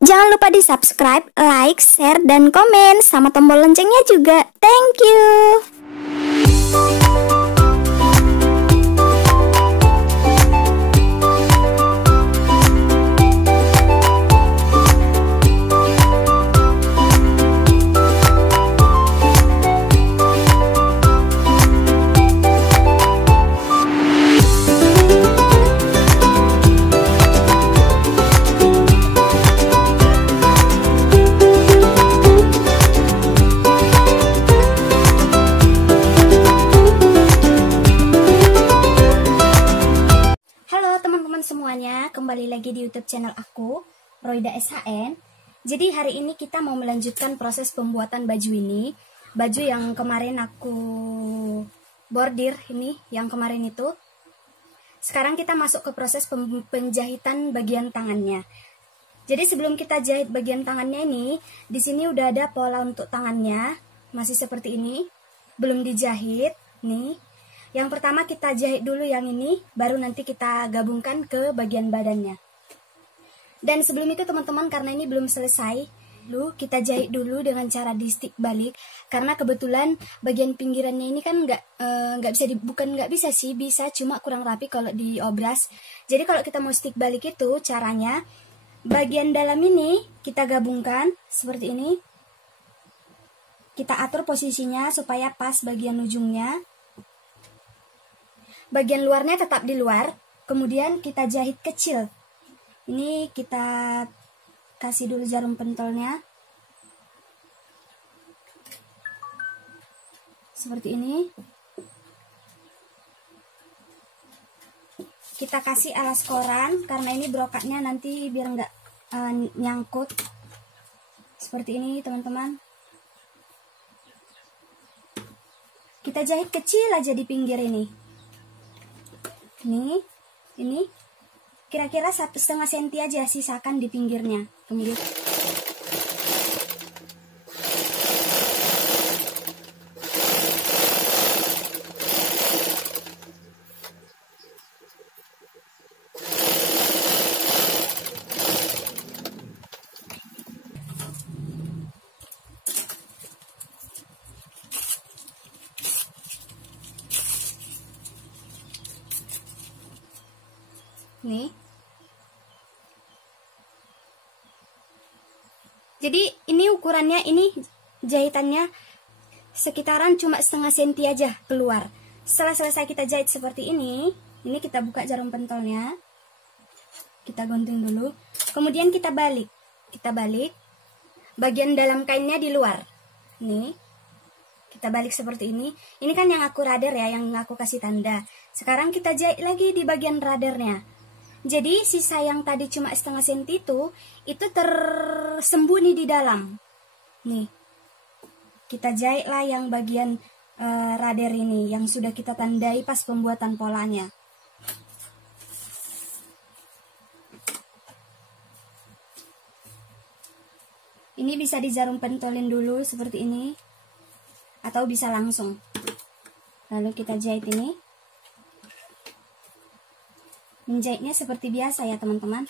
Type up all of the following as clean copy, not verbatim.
Jangan lupa di subscribe, like, share, dan komen, sama tombol loncengnya juga. Thank you. Semuanya, kembali lagi di YouTube channel aku, Roida SHN. Jadi hari ini kita mau melanjutkan proses pembuatan baju ini. Baju yang kemarin aku bordir ini, yang kemarin itu. Sekarang kita masuk ke proses penjahitan bagian tangannya. Jadi sebelum kita jahit bagian tangannya ini, di sini udah ada pola untuk tangannya, masih seperti ini, belum dijahit, nih. Yang pertama kita jahit dulu yang ini, baru nanti kita gabungkan ke bagian badannya. Dan sebelum itu teman-teman, karena ini belum selesai, kita jahit dulu dengan cara di stick balik. Karena kebetulan bagian pinggirannya ini kan nggak bisa bukan nggak bisa sih, bisa, cuma kurang rapi kalau diobras. Jadi kalau kita mau stick balik itu caranya, bagian dalam ini kita gabungkan seperti ini. Kita atur posisinya supaya pas bagian ujungnya. Bagian luarnya tetap di luar, kemudian kita jahit kecil. Ini kita kasih dulu jarum pentolnya. Seperti ini. Kita kasih alas koran, karena ini brokatnya nanti biar nggak nyangkut. Seperti ini teman-teman. Kita jahit kecil aja di pinggir ini. Ini kira-kira 1,5 cm aja, sisakan di pinggirnya. Kemudian nih. Jadi ini ukurannya, ini jahitannya sekitaran cuma 1,5 cm aja keluar. Setelah selesai kita jahit seperti ini kita buka jarum pentolnya. Kita gunting dulu. Kemudian kita balik. Kita balik. Bagian dalam kainnya di luar. Nih. Kita balik seperti ini. Ini kan yang aku rader ya, yang aku kasih tanda. Sekarang kita jahit lagi di bagian radernya. Jadi sisa yang tadi cuma 1,5 cm itu tersembunyi di dalam. Nih, kita jahitlah yang bagian rader ini yang sudah kita tandai pas pembuatan polanya. Ini bisa di jarum pentolin dulu seperti ini, atau bisa langsung. Lalu kita jahit ini. Menjahitnya seperti biasa ya teman-teman.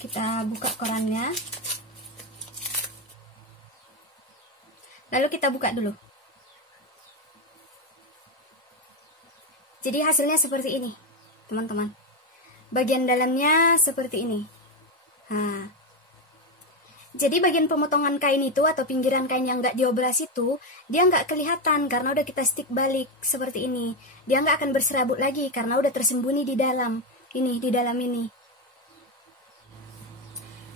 Kita buka korannya. Lalu kita buka dulu. Jadi hasilnya seperti ini, teman-teman. Bagian dalamnya seperti ini. Nah, jadi bagian pemotongan kain itu atau pinggiran kain yang nggak diobras itu, dia nggak kelihatan karena udah kita stick balik seperti ini. Dia nggak akan berserabut lagi karena udah tersembunyi di dalam ini, di dalam ini.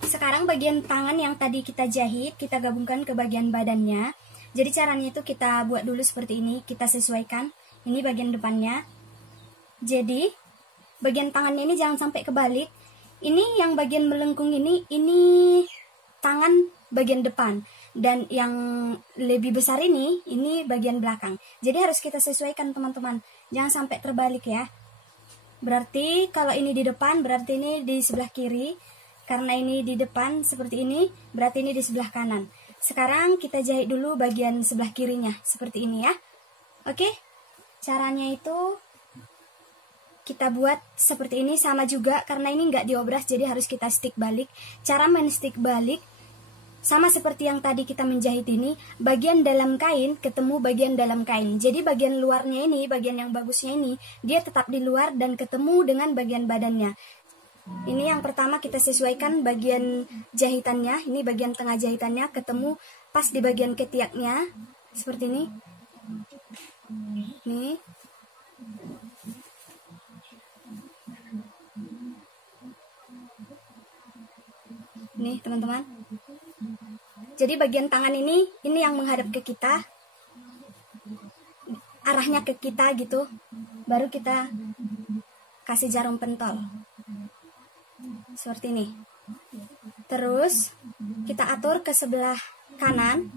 Sekarang bagian tangan yang tadi kita jahit, kita gabungkan ke bagian badannya. Jadi caranya itu kita buat dulu seperti ini, kita sesuaikan. Ini bagian depannya. Jadi bagian tangannya ini jangan sampai kebalik. Ini yang bagian melengkung ini tangan bagian depan. Dan yang lebih besar ini bagian belakang. Jadi harus kita sesuaikan teman-teman. Jangan sampai terbalik ya. Berarti kalau ini di depan, berarti ini di sebelah kiri. Karena ini di depan seperti ini, berarti ini di sebelah kanan. Sekarang kita jahit dulu bagian sebelah kirinya, seperti ini ya. Oke, caranya itu kita buat seperti ini, sama juga karena ini nggak diobras, jadi harus kita stick balik. Cara men-stick balik sama seperti yang tadi kita menjahit ini, bagian dalam kain ketemu bagian dalam kain. Jadi bagian luarnya ini, bagian yang bagusnya ini, dia tetap di luar dan ketemu dengan bagian badannya. Ini yang pertama kita sesuaikan bagian jahitannya, ini bagian tengah jahitannya ketemu pas di bagian ketiaknya, seperti ini. Nih. Nih teman-teman. Jadi bagian tangan ini yang menghadap ke kita, arahnya ke kita gitu. Baru kita kasih jarum pentol. Seperti ini. Terus kita atur ke sebelah kanan.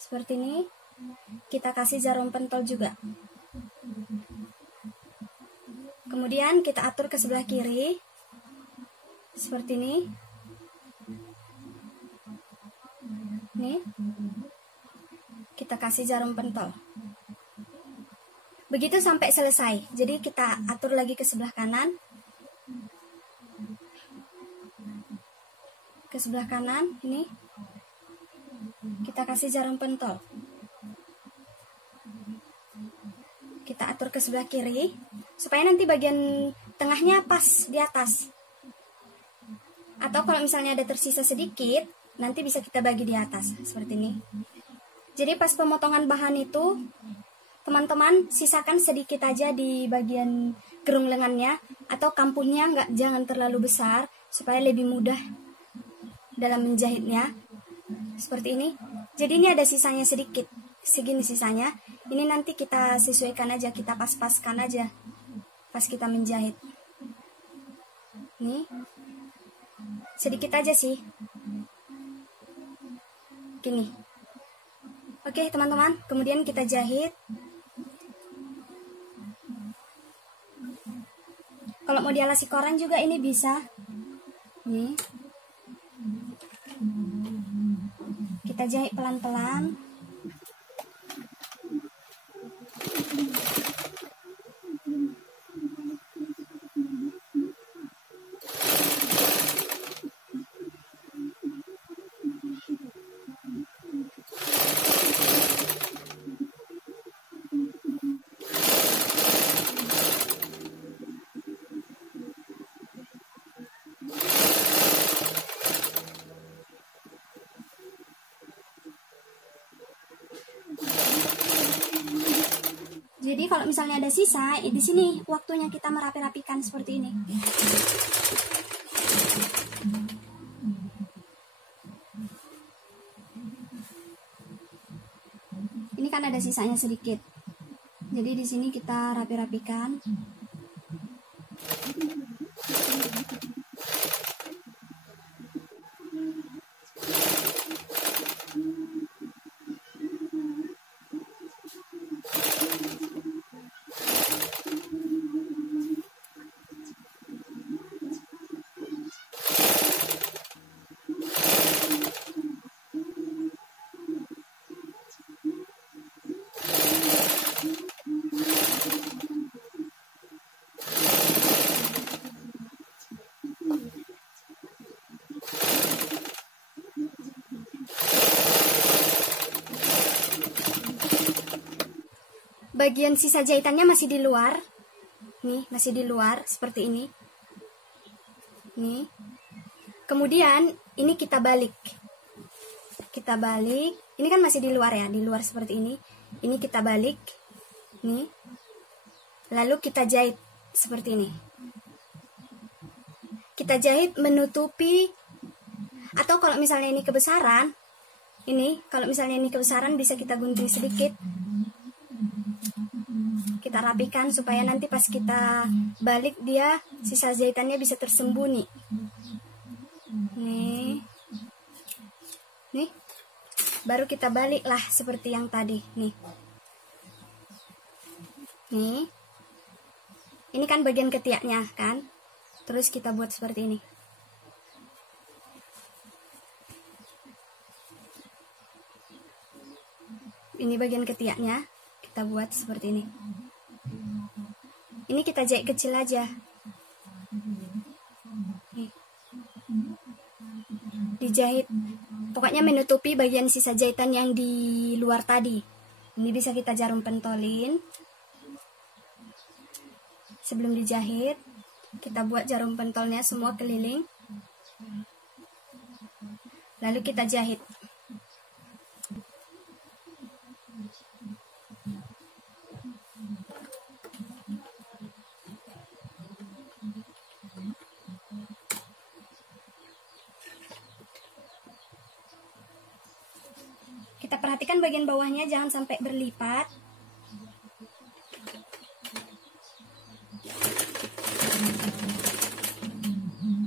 Seperti ini. Kita kasih jarum pentol juga. Kemudian kita atur ke sebelah kiri. Seperti ini. Nih. Kita kasih jarum pentol. Begitu sampai selesai. Jadi kita atur lagi ke sebelah kanan. Ke sebelah kanan, ini. Kita kasih jarum pentol. Kita atur ke sebelah kiri. Supaya nanti bagian tengahnya pas di atas. Atau kalau misalnya ada tersisa sedikit, nanti bisa kita bagi di atas. Seperti ini. Jadi pas pemotongan bahan itu, teman-teman sisakan sedikit aja di bagian gerung lengannya. Atau kampunnya jangan terlalu besar. Supaya lebih mudah dalam menjahitnya. Seperti ini. Jadi ini ada sisanya sedikit. Segini sisanya. Ini nanti kita sesuaikan aja. Kita pas-paskan aja. Pas kita menjahit. Nih. Sedikit aja sih. Gini. Oke teman-teman. Kemudian kita jahit. Kalau mau dialasi koran juga ini bisa. Nih. Kita jahit pelan-pelan. Jadi kalau misalnya ada sisa, di sini waktunya kita merapi-rapikan seperti ini. Ini kan ada sisanya sedikit. Jadi di sini kita rapi-rapikan. Bagian sisa jahitannya masih di luar. Nih, masih di luar seperti ini. Nih. Kemudian ini kita balik. Kita balik. Ini kan masih di luar ya, di luar seperti ini. Ini kita balik. Nih. Lalu kita jahit seperti ini. Kita jahit menutupi, atau kalau misalnya ini kebesaran, kalau misalnya ini kebesaran bisa kita gunting sedikit. Kita rapikan supaya nanti pas kita balik dia sisa jahitannya bisa tersembunyi. Nih. Nih. Baru kita baliklah seperti yang tadi, nih. Nih. Ini kan bagian ketiaknya kan. Terus kita buat seperti ini. Ini bagian ketiaknya, kita buat seperti ini. Ini kita jahit kecil aja. Nih. Dijahit, pokoknya menutupi bagian sisa jahitan yang di luar tadi. Ini bisa kita jarum pentolin. Sebelum dijahit, kita buat jarum pentolnya semua keliling. Lalu kita jahit. Kita perhatikan bagian bawahnya jangan sampai berlipat.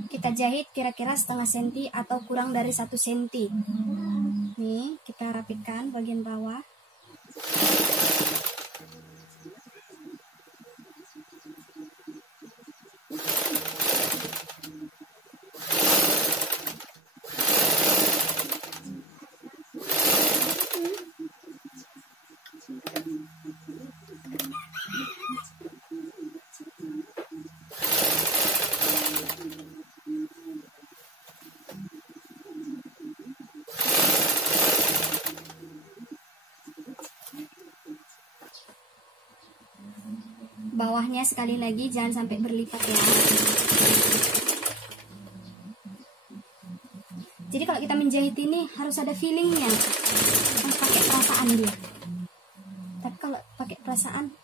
Kita jahit kira-kira setengah senti atau kurang dari 1 senti. Nih, kita rapikan bagian bawah. Bawahnya sekali lagi jangan sampai berlipat ya. Jadi kalau kita menjahit ini harus ada feelingnya, harus pakai perasaan dia. Tapi kalau pakai perasaan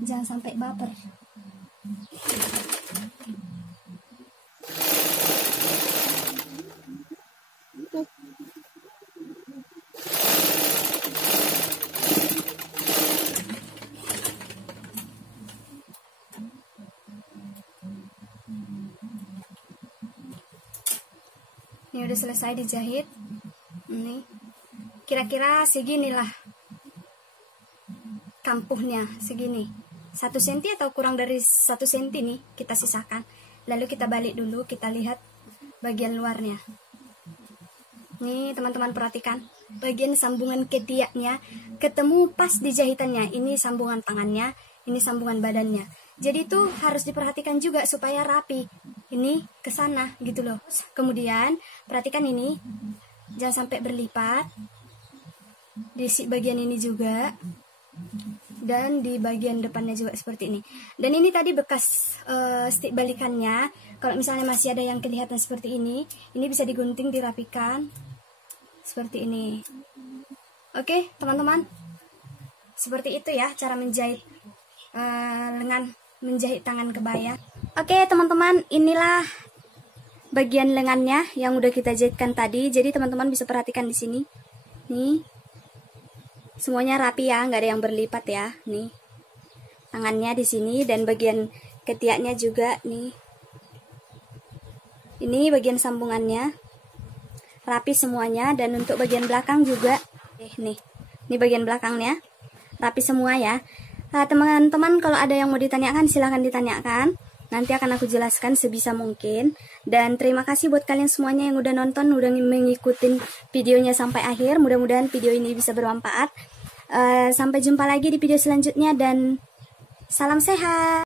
jangan sampai baper. Ini udah selesai dijahit. Ini kira-kira seginilah kampuhnya, segini 1 senti atau kurang dari 1 senti nih kita sisakan. Lalu kita balik dulu, kita lihat bagian luarnya. Nih teman-teman perhatikan bagian sambungan ketiaknya ketemu pas di jahitannya. Ini sambungan tangannya, ini sambungan badannya. Jadi itu harus diperhatikan juga supaya rapi. Ini ke sana gitu loh. Kemudian perhatikan ini jangan sampai berlipat. Di bagian ini juga. Dan di bagian depannya juga seperti ini. Dan ini tadi bekas stik balikannya. Kalau misalnya masih ada yang kelihatan seperti ini bisa digunting, dirapikan seperti ini. Oke teman-teman, seperti itu ya cara menjahit lengan, menjahit tangan kebaya. Oke teman-teman, inilah bagian lengannya yang udah kita jahitkan tadi. Jadi teman-teman bisa perhatikan di sini. Nih, semuanya rapi ya, nggak ada yang berlipat ya. Nih, tangannya di sini dan bagian ketiaknya juga nih. Ini bagian sambungannya, rapi semuanya. Dan untuk bagian belakang juga, nih, ini bagian belakangnya, rapi semua ya. Teman-teman kalau ada yang mau ditanyakan silahkan ditanyakan. Nanti akan aku jelaskan sebisa mungkin. Dan terima kasih buat kalian semuanya yang udah nonton, udah mengikutin videonya sampai akhir. Mudah-mudahan video ini bisa bermanfaat. Sampai jumpa lagi di video selanjutnya dan salam sehat.